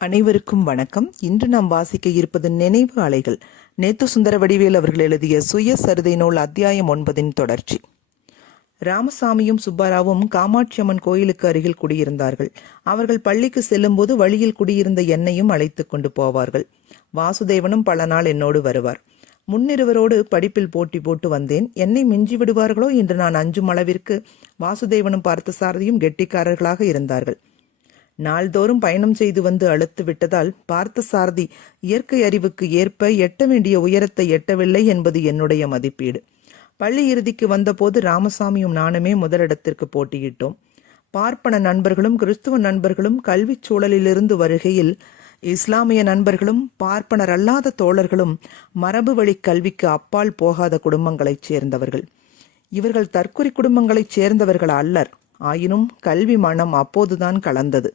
அனைவருக்கும் வணக்கம். இன்று நாம் வாசிக்க இருப்பது நினைவு அலைகள். நேத்து சுந்தர வடிவேல் அவர்கள் எழுதிய சுயசரிதை நூல் அத்தியாயம் ஒன்பதின் தொடர்ச்சி. ராமசாமியும் சுப்பாராவும் காமாட்சியம்மன் கோயிலுக்கு அருகில் குடியிருந்தார்கள். அவர்கள் பள்ளிக்கு செல்லும்போது வழியில் குடியிருந்த என்னையும் அழைத்து கொண்டு போவார்கள். வாசுதேவனும் பல நாள் என்னோடு வருவார். முன்னிருவரோடு படிப்பில் போட்டி போட்டு வந்தேன். என்னை மிஞ்சி விடுவார்களோ என்று நான் அஞ்சும் அளவிற்கு வாசுதேவனும் பார்த்தசாரதியும் கெட்டிக்காரர்களாக இருந்தார்கள். நாள்தோறும் பயணம் செய்து வந்து அழுத்து விட்டதால் பார்த்த சாரதி இயற்கை அறிவுக்கு ஏற்ப எட்ட வேண்டிய உயரத்தை எட்டவில்லை என்பது என்னுடைய மதிப்பீடு. பள்ளி இறுதிக்கு வந்தபோது ராமசாமியும் நானுமே முதலிடத்திற்கு போட்டியிட்டோம். பார்ப்பன நண்பர்களும் கிறிஸ்துவ நண்பர்களும் கல்விச் சூழலிலிருந்து வருகையில் இஸ்லாமிய நண்பர்களும் பார்ப்பனர் அல்லாத தோழர்களும் மரபு வழி கல்விக்கு அப்பால் போகாத குடும்பங்களைச் சேர்ந்தவர்கள். இவர்கள் தற்கொலை குடும்பங்களைச் சேர்ந்தவர்கள் அல்லர். ஆயினும் கல்வி மனம் அப்போதுதான் கலந்தது.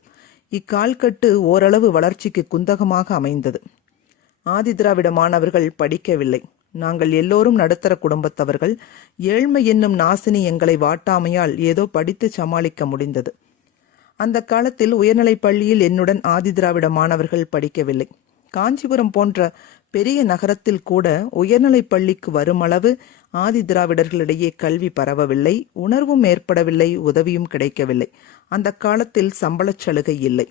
இக்கால்கட்டு ஓரளவு வளர்ச்சிக்கு குந்தகமாக அமைந்தது. ஆதிதிராவிட மாணவர்கள் படிக்கவில்லை. நாங்கள் எல்லோரும் நடுத்தர குடும்பத்தவர்கள். ஏழ்மை என்னும் நாசினி எங்களை வாட்டாமையால் ஏதோ படித்து சமாளிக்க முடிந்தது. அந்த காலத்தில் உயர்நிலைப் பள்ளியில் என்னுடன் ஆதிதிராவிட மாணவர்கள் படிக்கவில்லை. காஞ்சிபுரம் போன்ற பெரிய நகரத்தில் கூட உயர்நிலைப் பள்ளிக்கு வருமளவு ஆதி திராவிடர்களிடையே கல்வி பரவவில்லை உணர்வும் ஏற்படவில்லை உதவியும் கிடைக்கவில்லை. அந்த காலத்தில் சம்பளச் சலுகை இல்லை.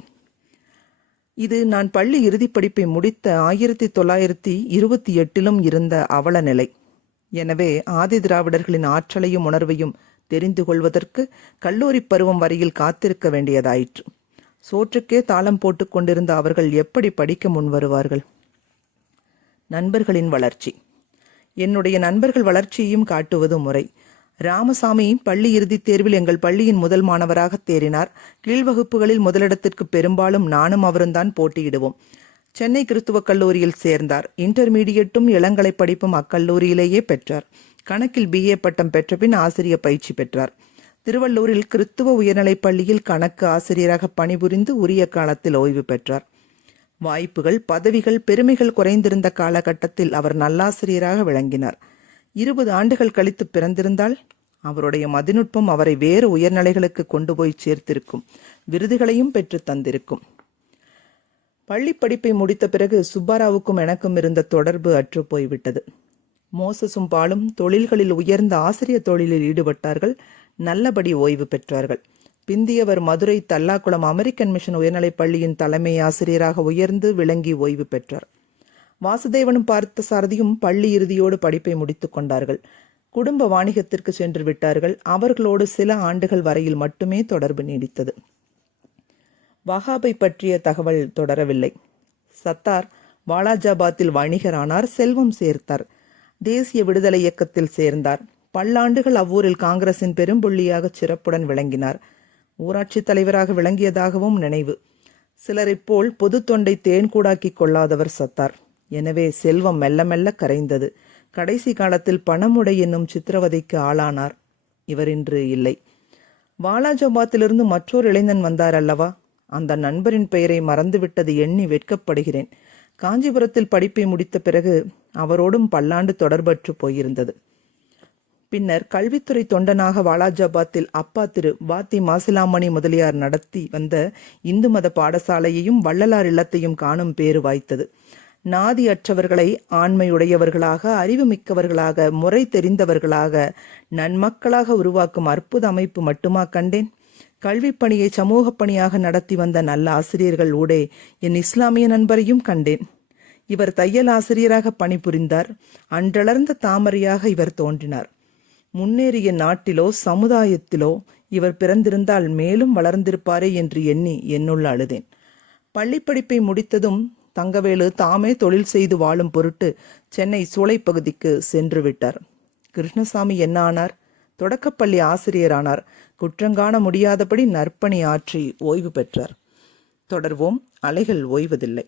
இது நான் பள்ளி இறுதிப் படிப்பை முடித்த ஆயிரத்தி தொள்ளாயிரத்தி இருபத்தி எட்டிலும் இருந்த அவல நிலை எனவே ஆதி திராவிடர்களின் ஆற்றலையும் உணர்வையும் தெரிந்து கொள்வதற்கு கல்லூரி பருவம் வரையில் காத்திருக்க வேண்டியதாயிற்று. சோற்றுக்கே தாளம் போட்டு கொண்டிருந்த அவர்கள் எப்படி படிக்க முன் வருவார்கள்? நண்பர்களின் வளர்ச்சி. என்னுடைய நண்பர்கள் வளர்ச்சியையும் காட்டுவது முறை. ராமசாமி பள்ளி இறுதித் தேர்வில் எங்கள் பள்ளியின் முதல் மாணவராக தேறினார். கீழ்வகுப்புகளில் முதலிடத்திற்கு பெரும்பாலும் நானும் அவருந்தான் போட்டியிடுவோம். சென்னை கிறிஸ்துவ கல்லூரியில் சேர்ந்தார். இன்டர்மீடியட்டும் இளங்கலை படிப்பும் அக்கல்லூரியிலேயே பெற்றார். கணக்கில் பிஏ பட்டம் பெற்றபின் ஆசிரியர் பயிற்சி பெற்றார். திருவள்ளூரில் கிறிஸ்துவ உயர்நிலைப் பள்ளியில் கணக்கு ஆசிரியராக பணிபுரிந்து உரிய காலத்தில் ஓய்வு பெற்றார். வாய்ப்புகள் பதவிகள் பெருமைகள் குறைந்திருந்த காலகட்டத்தில் அவர் நல்லாசிரியராக விளங்கினார். இருபது ஆண்டுகள் கழித்து பிறந்திருந்தால் அவருடைய மதிநுட்பம் அவரை வேறு உயர்நிலைகளுக்கு கொண்டு போய் சேர்த்திருக்கும் விருதுகளையும் பெற்று தந்திருக்கும். பள்ளி படிப்பை முடித்த பிறகு சுப்பாராவுக்கும் எனக்கும் இருந்த தொடர்பு அற்று போய்விட்டது. மோசஸும் பாலும் தொழில்களில் உயர்ந்த ஆசிரியர் தொழிலில் ஈடுபட்டார்கள். நல்லபடி ஓய்வு பெற்றார்கள். பிந்தியவர் மதுரை தல்லாக்குளம் அமெரிக்கன் மிஷன் உயர்நிலைப் பள்ளியின் தலைமை ஆசிரியராக உயர்ந்து விளங்கி ஓய்வு பெற்றார். வாசுதேவனும் பார்த்த சாரதியும் பள்ளி இறுதியோடு படிப்பை முடித்துக் கொண்டார்கள். குடும்ப வாணிகத்திற்கு சென்று விட்டார்கள். அவர்களோடு சில ஆண்டுகள் வரையில் மட்டுமே தொடர்பு நீடித்தது. வஹாபை பற்றிய தகவல் தொடரவில்லை. சத்தார் வாலாஜாபாத்தில் வணிகரானார் செல்வம் சேர்த்தார். தேசிய விடுதலை இயக்கத்தில் சேர்ந்தார். பல்லாண்டுகள் அவ்வூரில் காங்கிரசின் பெரும்புள்ளியாக சிறப்புடன் விளங்கினார். ஊராட்சி தலைவராக விளங்கியதாகவும் நினைவு. சிலரைப் போல் பொது தொண்டை தேன்கூடாக்கிக் கொள்ளாதவர் சத்தார். எனவே செல்வம் மெல்ல மெல்ல கரைந்தது. கடைசி காலத்தில் பணமுடை என்னும் சித்திரவதைக்கு ஆளானார். இவர் இன்று இல்லை. வாலாஜாபாத்திலிருந்து மற்றொரு இளைஞன் வந்தார் அல்லவா? அந்த நண்பரின் பெயரை மறந்துவிட்டது எண்ணி வெட்கப்படுகிறேன். காஞ்சிபுரத்தில் படிப்பை முடித்த பிறகு அவரோடும் பல்லாண்டு தொடர்பற்று போயிருந்தது. பின்னர் கல்வித்துறை தொண்டனாக வாலாஜாபாத்தில் அப்பா திரு வாத்தி மாசிலாமணி முதலியார் நடத்தி வந்த இந்து மத பாடசாலையையும் வள்ளலார் இல்லத்தையும் காணும் பேறு வாய்த்தது. நாதி அற்றவர்களை ஆண்மையுடையவர்களாக அறிவுமிக்கவர்களாக முறை தெரிந்தவர்களாக நன்மக்களாக உருவாக்கும் அற்புத அமைப்பு மட்டுமா கண்டேன்? கல்விப் பணியை சமூக பணியாக நடத்தி வந்த நல்ல ஆசிரியர்கள் ஊடே என் இஸ்லாமிய நண்பரையும் கண்டேன். இவர் தையல் ஆசிரியராக பணிபுரிந்தார். அன்றளர்ந்த தாமரையாக இவர் தோன்றினார். முன்னேறிய நாட்டிலோ சமுதாயத்திலோ இவர் பிறந்திருந்தால் மேலும் வளர்ந்திருப்பாரே என்று எண்ணி என்னுள்ள அழுதேன். பள்ளிப்படிப்பை முடித்ததும் தங்கவேலு தாமே தொழில் செய்து வாழும் பொருட்டு சென்னை சூளைப்பகுதிக்கு சென்று விட்டார். கிருஷ்ணசாமி என்ன ஆனார்? தொடக்கப்பள்ளி ஆசிரியரானார். குற்றங்காண முடியாதபடி நற்பணி ஆற்றி ஓய்வு பெற்றார். தொடர்வோம் அலைகள் ஓய்வதில்லை.